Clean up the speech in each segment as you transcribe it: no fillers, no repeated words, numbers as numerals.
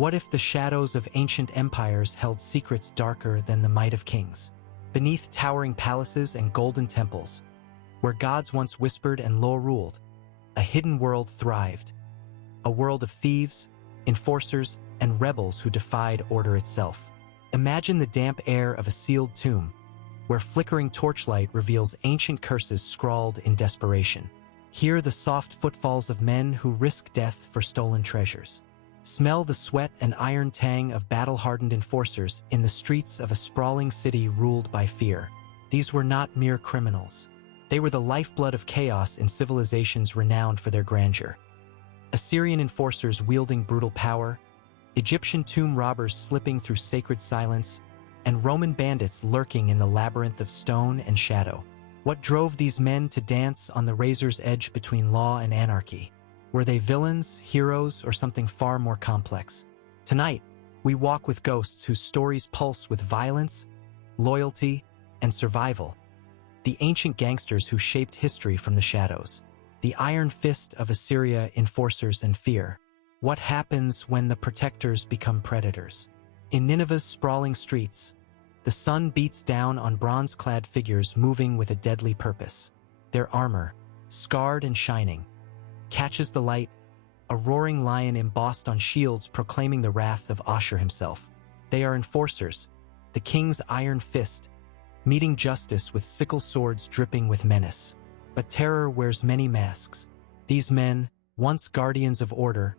What if the shadows of ancient empires held secrets darker than the might of kings? Beneath towering palaces and golden temples, where gods once whispered and law ruled, a hidden world thrived. A world of thieves, enforcers, and rebels who defied order itself. Imagine the damp air of a sealed tomb, where flickering torchlight reveals ancient curses scrawled in desperation. Hear the soft footfalls of men who risk death for stolen treasures. Smell the sweat and iron tang of battle-hardened enforcers in the streets of a sprawling city ruled by fear. These were not mere criminals. They were the lifeblood of chaos in civilizations renowned for their grandeur. Assyrian enforcers wielding brutal power, Egyptian tomb robbers slipping through sacred silence, and Roman bandits lurking in the labyrinth of stone and shadow. What drove these men to dance on the razor's edge between law and anarchy? Were they villains, heroes, or something far more complex? Tonight, we walk with ghosts whose stories pulse with violence, loyalty, and survival. The ancient gangsters who shaped history from the shadows. The iron fist of Assyria, enforcers, and fear. What happens when the protectors become predators? In Nineveh's sprawling streets, the sun beats down on bronze-clad figures moving with a deadly purpose. Their armor, scarred and shining, catches the light, a roaring lion embossed on shields proclaiming the wrath of Ashur himself. They are enforcers, the king's iron fist, meeting justice with sickle swords dripping with menace. But terror wears many masks. These men, once guardians of order,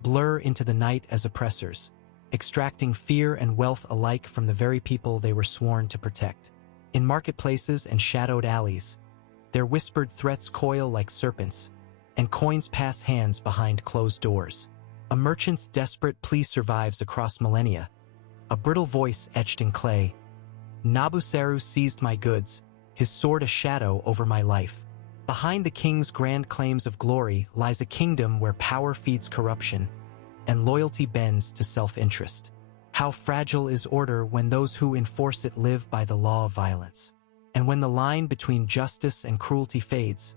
blur into the night as oppressors, extracting fear and wealth alike from the very people they were sworn to protect. In marketplaces and shadowed alleys, their whispered threats coil like serpents, and coins pass hands behind closed doors. A merchant's desperate plea survives across millennia, a brittle voice etched in clay. Nabusaru seized my goods, his sword a shadow over my life. Behind the king's grand claims of glory lies a kingdom where power feeds corruption, and loyalty bends to self-interest. How fragile is order when those who enforce it live by the law of violence. And when the line between justice and cruelty fades,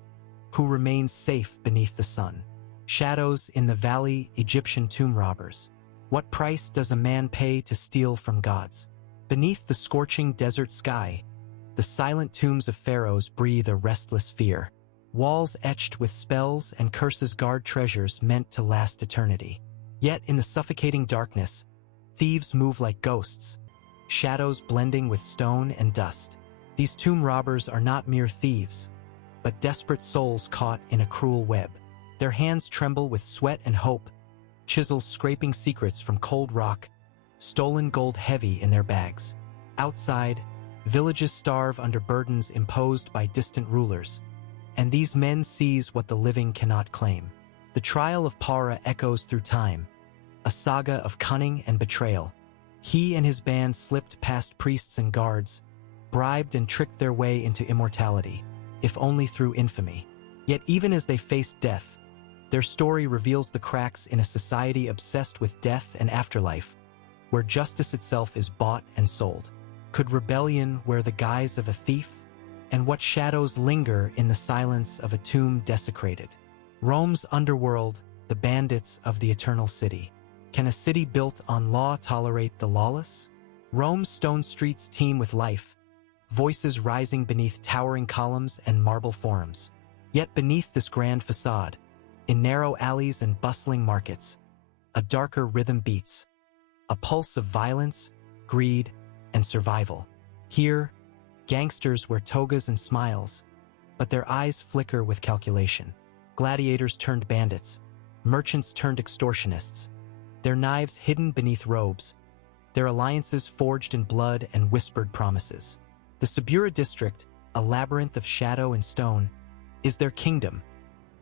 who remains safe beneath the sun? Shadows in the valley, Egyptian tomb robbers. What price does a man pay to steal from gods? Beneath the scorching desert sky, the silent tombs of pharaohs breathe a restless fear. Walls etched with spells and curses guard treasures meant to last eternity. Yet in the suffocating darkness, thieves move like ghosts, shadows blending with stone and dust. These tomb robbers are not mere thieves, but desperate souls caught in a cruel web. Their hands tremble with sweat and hope, chisels scraping secrets from cold rock, stolen gold heavy in their bags. Outside, villages starve under burdens imposed by distant rulers, and these men seize what the living cannot claim. The trial of Para echoes through time, a saga of cunning and betrayal. He and his band slipped past priests and guards, bribed and tricked their way into immortality, if only through infamy. Yet even as they face death, their story reveals the cracks in a society obsessed with death and afterlife, where justice itself is bought and sold. Could rebellion wear the guise of a thief? And what shadows linger in the silence of a tomb desecrated? Rome's underworld, the bandits of the eternal city. Can a city built on law tolerate the lawless? Rome's stone streets teem with life, voices rising beneath towering columns and marble forums. Yet beneath this grand facade, in narrow alleys and bustling markets, a darker rhythm beats, a pulse of violence, greed, and survival. Here, gangsters wear togas and smiles, but their eyes flicker with calculation. Gladiators turned bandits, merchants turned extortionists, their knives hidden beneath robes, their alliances forged in blood and whispered promises. The Subura district, a labyrinth of shadow and stone, is their kingdom,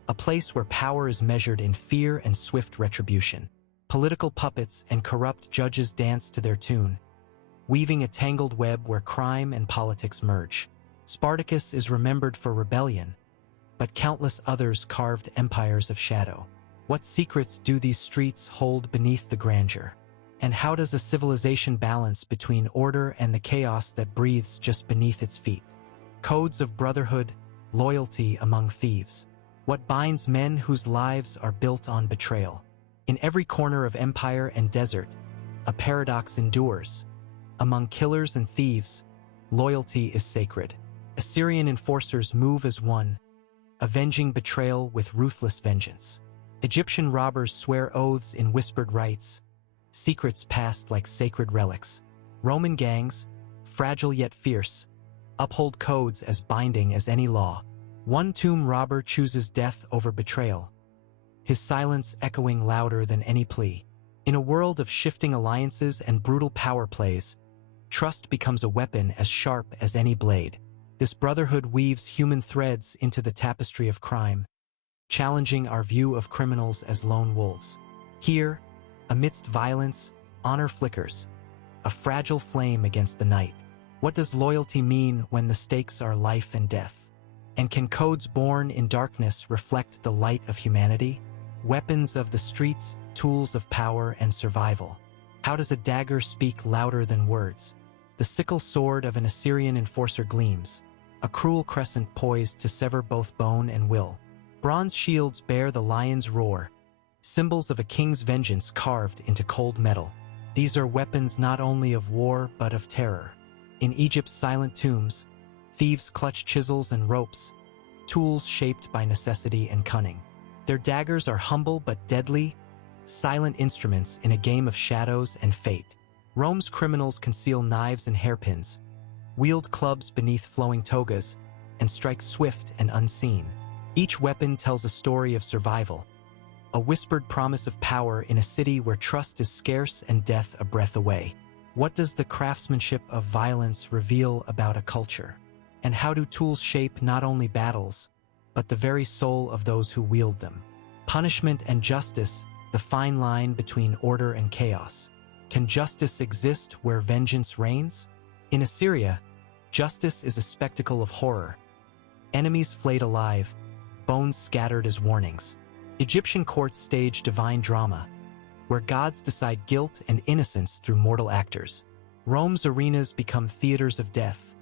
a place where power is measured in fear and swift retribution. Political puppets and corrupt judges dance to their tune, weaving a tangled web where crime and politics merge. Spartacus is remembered for rebellion, but countless others carved empires of shadow. What secrets do these streets hold beneath the grandeur? And how does a civilization balance between order and the chaos that breathes just beneath its feet? Codes of brotherhood, loyalty among thieves. What binds men whose lives are built on betrayal? In every corner of empire and desert, a paradox endures. Among killers and thieves, loyalty is sacred. Assyrian enforcers move as one, avenging betrayal with ruthless vengeance. Egyptian robbers swear oaths in whispered rites, secrets passed like sacred relics. Roman gangs, fragile yet fierce, uphold codes as binding as any law. One tomb robber chooses death over betrayal, his silence echoing louder than any plea. In a world of shifting alliances and brutal power plays, trust becomes a weapon as sharp as any blade. This brotherhood weaves human threads into the tapestry of crime, challenging our view of criminals as lone wolves. Here, amidst violence, honor flickers, a fragile flame against the night. What does loyalty mean when the stakes are life and death? And can codes born in darkness reflect the light of humanity? Weapons of the streets, tools of power and survival. How does a dagger speak louder than words? The sickle sword of an Assyrian enforcer gleams, a cruel crescent poised to sever both bone and will. Bronze shields bear the lion's roar, symbols of a king's vengeance carved into cold metal. These are weapons not only of war but of terror. In Egypt's silent tombs, thieves clutch chisels and ropes, tools shaped by necessity and cunning. Their daggers are humble but deadly, silent instruments in a game of shadows and fate. Rome's criminals conceal knives and hairpins, wield clubs beneath flowing togas, and strike swift and unseen. Each weapon tells a story of survival, a whispered promise of power in a city where trust is scarce and death a breath away. What does the craftsmanship of violence reveal about a culture? And how do tools shape not only battles, but the very soul of those who wield them? Punishment and justice, the fine line between order and chaos. Can justice exist where vengeance reigns? In Assyria, justice is a spectacle of horror. Enemies flayed alive, bones scattered as warnings. Egyptian courts stage divine drama, where gods decide guilt and innocence through mortal actors. Rome's arenas become theaters of death,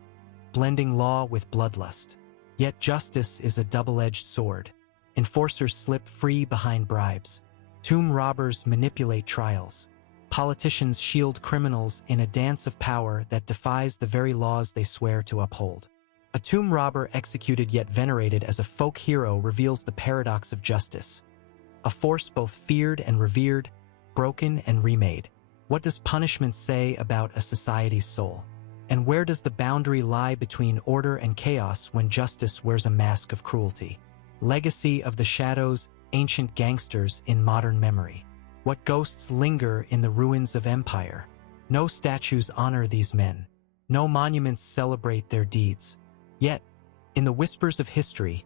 blending law with bloodlust. Yet justice is a double-edged sword. Enforcers slip free behind bribes. Tomb robbers manipulate trials. Politicians shield criminals in a dance of power that defies the very laws they swear to uphold. A tomb robber executed yet venerated as a folk hero reveals the paradox of justice. A force both feared and revered, broken and remade. What does punishment say about a society's soul? And where does the boundary lie between order and chaos when justice wears a mask of cruelty? Legacy of the shadows, ancient gangsters in modern memory. What ghosts linger in the ruins of empire? No statues honor these men. No monuments celebrate their deeds. Yet, in the whispers of history,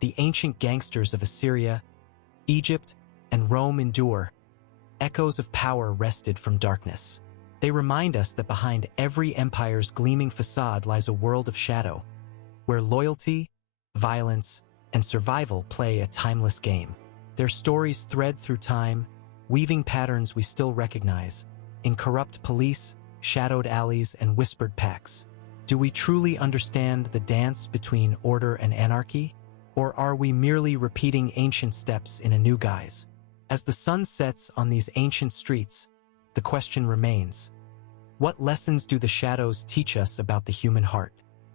the ancient gangsters of Assyria, Egypt, and Rome endure. Echoes of power wrested from darkness. They remind us that behind every empire's gleaming facade lies a world of shadow, where loyalty, violence, and survival play a timeless game. Their stories thread through time, weaving patterns we still recognize, in corrupt police, shadowed alleys, and whispered pacts. Do we truly understand the dance between order and anarchy? Or are we merely repeating ancient steps in a new guise? As the sun sets on these ancient streets, the question remains: what lessons do the shadows teach us about the human heart?